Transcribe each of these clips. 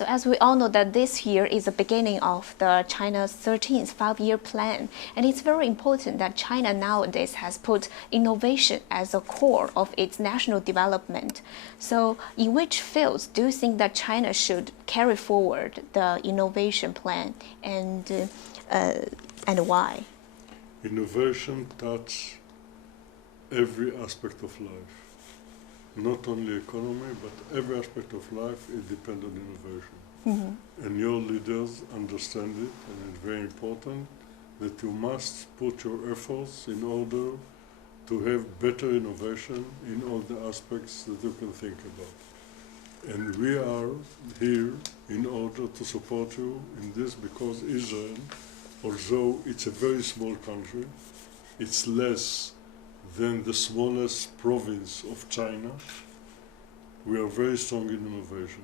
So as we all know that this year is the beginning of the China's 13th five-year plan, and it's very important that China nowadays has put innovation as a core of its national development. So in which fields do you think that China should carry forward the innovation plan, and why? Innovation touches every aspect of life. Not only economy, but every aspect of life is dependent on innovation. Mm-hmm. And your leaders understand it, and it's very important that you must put your efforts in order to have better innovation in all the aspects that you can think about. And we are here in order to support you in this, because Israel, although it's a very small country, it's less than the smallest province of China. We are very strong in innovation.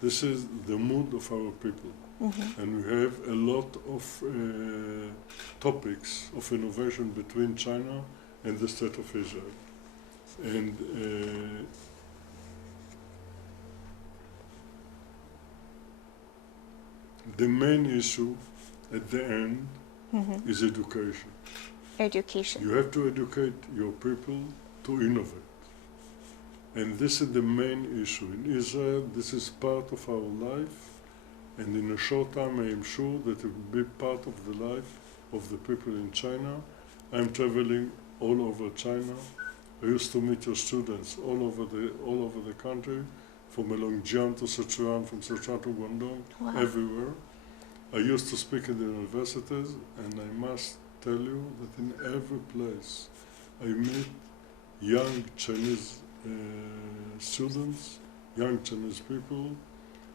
This is the mood of our people. Mm-hmm. And we have a lot of topics of innovation between China and the State of Israel. And the main issue at the end Mm-hmm. is education. Education. You have to educate your people to innovate. And this is the main issue. In Israel, this is part of our life, and in a short time I am sure that it will be part of the life of the people in China. I'm traveling all over China. I used to meet your students all over the country, from Heilongjiang to Sichuan, from Sichuan to Guangdong, Wow. everywhere. I used to speak in the universities, and I must tell you that in every place I meet young Chinese students, young Chinese people,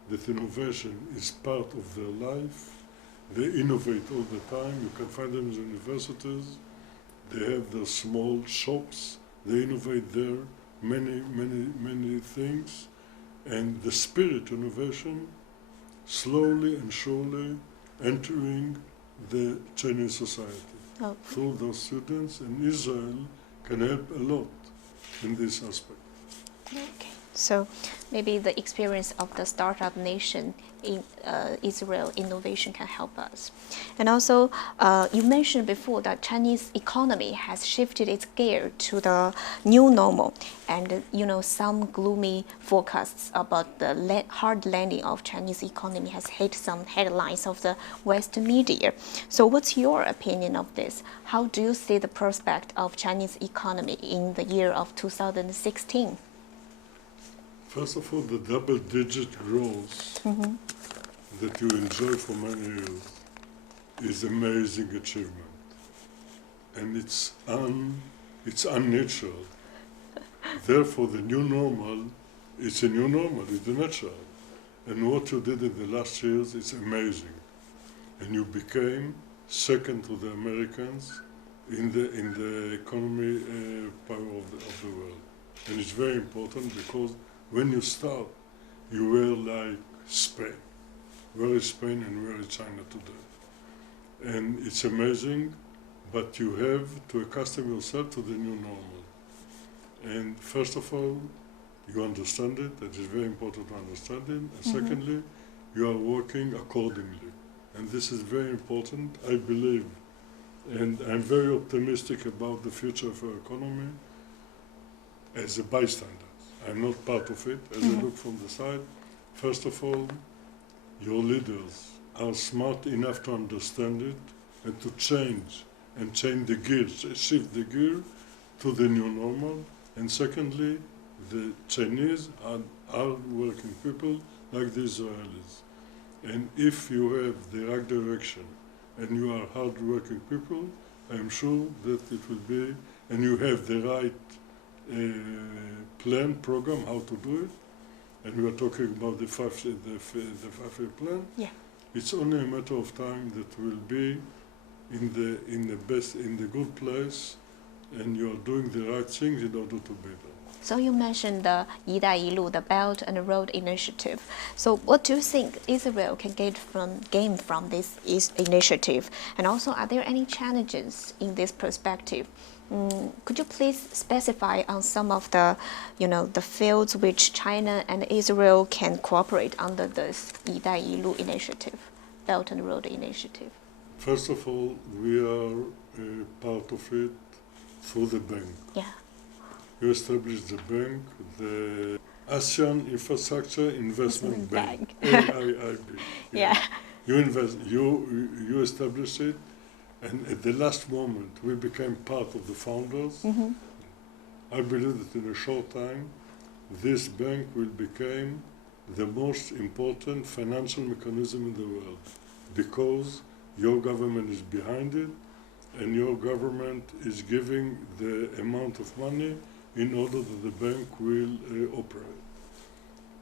that innovation is part of their life. They innovate all the time. You can find them in the universities. They have their small shops. They innovate there, many things. And the spirit innovation, slowly and surely entering the Chinese society. Okay. Through those students, and Israel can help a lot in this aspect. Okay. So maybe the experience of the startup nation in Israel innovation can help us. And also, you mentioned before that Chinese economy has shifted its gear to the new normal, and some gloomy forecasts about the hard landing of Chinese economy has hit some headlines of the Western media. So what's your opinion of this? How do you see the prospect of Chinese economy in the year of 2016? First of all, the double-digit growth Mm-hmm. that you enjoy for many years is amazing achievement, and it's unnatural. Therefore, the new normal, it's a new normal, it's natural. And what you did in the last years is amazing, and you became second to the Americans in the economy power of the world. And it's very important, because when you start, you were like Spain. Where is Spain and where is China today? And it's amazing, but you have to accustom yourself to the new normal. And first of all, you understand it. That is very important to understand it. And secondly, you are working accordingly. And this is very important, I believe. And I'm very optimistic about the future of our economy as a bystander. I'm not part of it. As I look from the side, first of all, your leaders are smart enough to understand it and to change the gear, shift the gear to the new normal. And secondly, the Chinese are hard-working people like the Israelis. And if you have the right direction and you are hard-working people, I'm sure that it will be, and you have the right plan, program, how to do it, and we are talking about the five-year plan. Yeah. It's only a matter of time that we'll be in the good place, and you are doing the right things in order to be there. So you mentioned the 一带一路, the Belt and Road Initiative. So what do you think Israel can gain from this initiative? And also, are there any challenges in this perspective Could you please specify on some of the, the fields which China and Israel can cooperate under this 一带一路 initiative, Belt and Road Initiative? First of all, we are part of it through the bank. Yeah. You established the bank, the ASEAN Infrastructure Investment Bank, AIIB. Yeah. You established it, and at the last moment, we became part of the founders. Mm-hmm. I believe that in a short time, this bank will become the most important financial mechanism in the world, because your government is behind it, and your government is giving the amount of money in order that the bank will operate.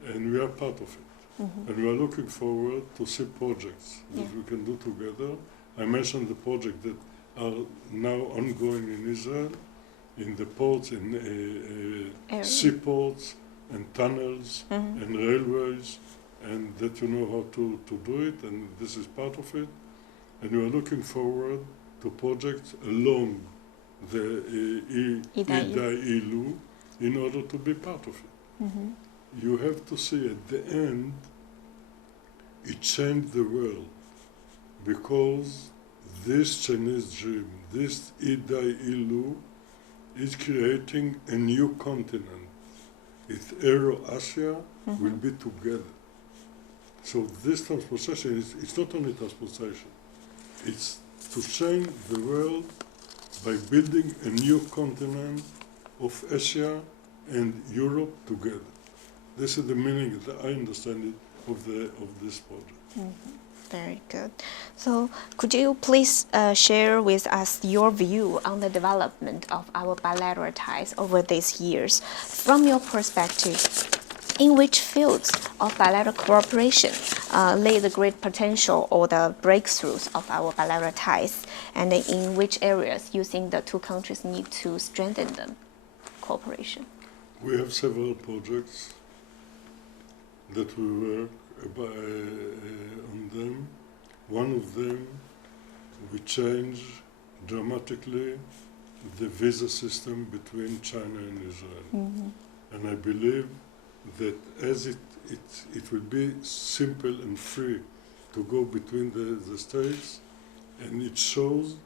And we are part of it. Mm-hmm. And we are looking forward to see projects that we can do together. I mentioned the projects that are now ongoing in Israel, in the ports, in seaports, and tunnels, and railways, and that you know how to do it, and this is part of it. And we are looking forward to projects along the Idai-Ilu in order to be part of it. Mm-hmm. You have to see at the end, it changed the world, because this Chinese dream, this Idai-Ilu, is creating a new continent. It's Euro-Asia will be together. So this transportation it's not only transportation, it's to change the world by building a new continent of Asia and Europe together. This is the meaning that I understand it of this project. Mm-hmm. Very good. So could you please share with us your view on the development of our bilateral ties over these years? From your perspective, in which fields of bilateral cooperation lay the great potential or the breakthroughs of our bilateral ties, and in which areas you think the two countries need to strengthen the cooperation? We have several projects that we work on them. One of them, we change dramatically the visa system between China and Israel. Mm-hmm. And I believe that as it will be simple and free to go between the states, and it shows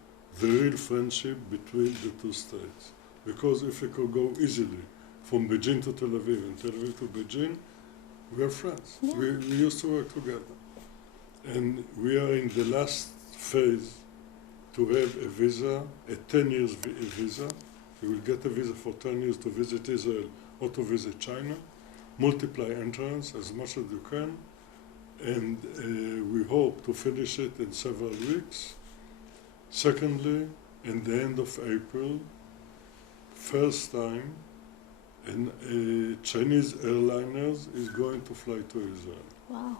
the real friendship between the two states. Because if it could go easily from Beijing to Tel Aviv and Tel Aviv to Beijing, we are friends. Yeah. We used to work together. And we are in the last phase to have a visa, a 10 years visa. You will get a visa for 10 years to visit Israel or to visit China. Multiply entrance as much as you can. And we hope to finish it in several weeks. Secondly, in the end of April, first time, Chinese airliners is going to fly to Israel. Wow.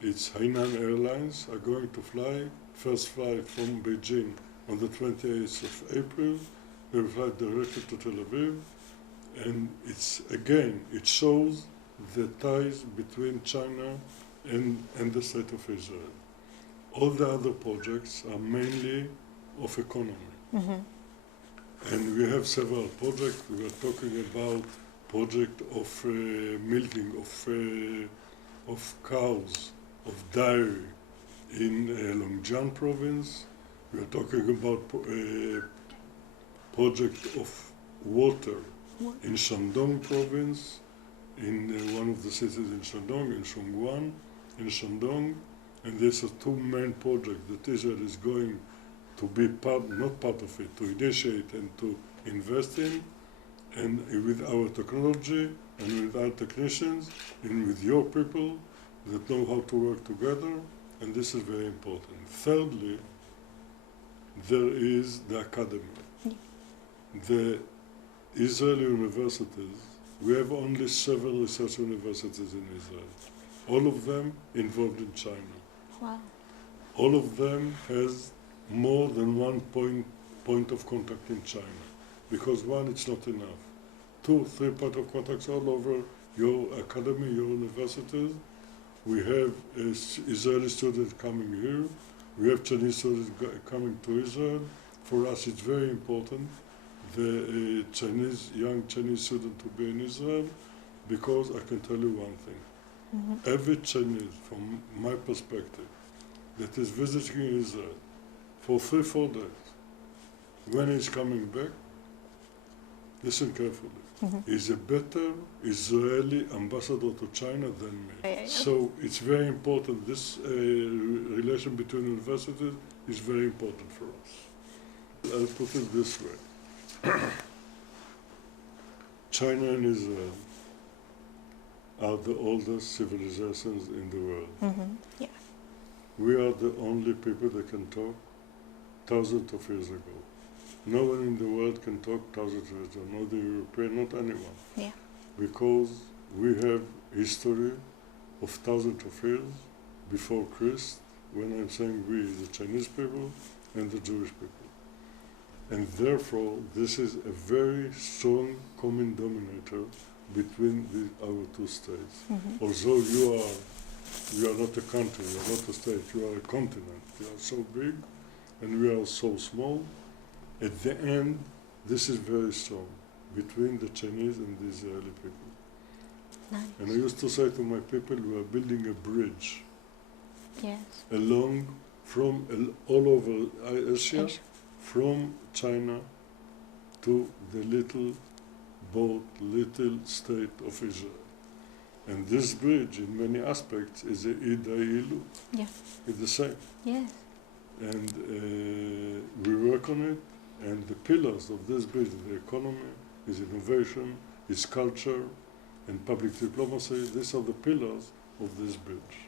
It's Hainan Airlines are going to fly, first flight from Beijing on the 28th of April. They will fly directly to Tel Aviv. And it shows the ties between China and the state of Israel. All the other projects are mainly of economy. Mm-hmm. And we have several projects. We are talking about project of milking of cows, of dairy in Longjiang province. We are talking about project of water in Shandong province, in one of the cities in Shandong, in Shongguan, in Shandong. And these are two main projects that Israel is going to be not part of it, to initiate and to invest in, and with our technology and with our technicians and with your people that know how to work together, and this is very important. Thirdly, there is the academy. The Israeli universities, we have only 7 research universities in Israel, all of them involved in China. Wow. All of them has more than one point of contact in China, because one, it's not enough. 2, 3 point of contacts all over your academy, your universities. We have Israeli students coming here. We have Chinese students coming to Israel. For us, it's very important the young Chinese student to be in Israel, because I can tell you one thing. Every Chinese, from my perspective, that is visiting Israel for 3-4 days, when he's coming back, listen carefully, is a better Israeli ambassador to China than me. Yeah. So it's very important. This relation between universities is very important for us. I'll put it this way. China and Israel are the oldest civilizations in the world. Yeah. We are the only people that can talk thousands of years ago. No one in the world can talk thousands of years ago, not the European, not anyone. Yeah. Because we have history of thousands of years before Christ, when I'm saying we, the Chinese people and the Jewish people. And therefore, this is a very strong common denominator between our two states. Although you are not a country, you are not a state, you are a continent. You are so big and we are so small. At the end, this is very strong between the Chinese and the Israeli people. Nice. And I used to say to my people, we are building a bridge Yes. along from all over Asia, from China to the little state of Israel. And this bridge, in many aspects, is a Idailu. Yeah. It's the same. Yes. And we work on it, and the pillars of this bridge, the economy, is innovation, is culture, and public diplomacy. These are the pillars of this bridge.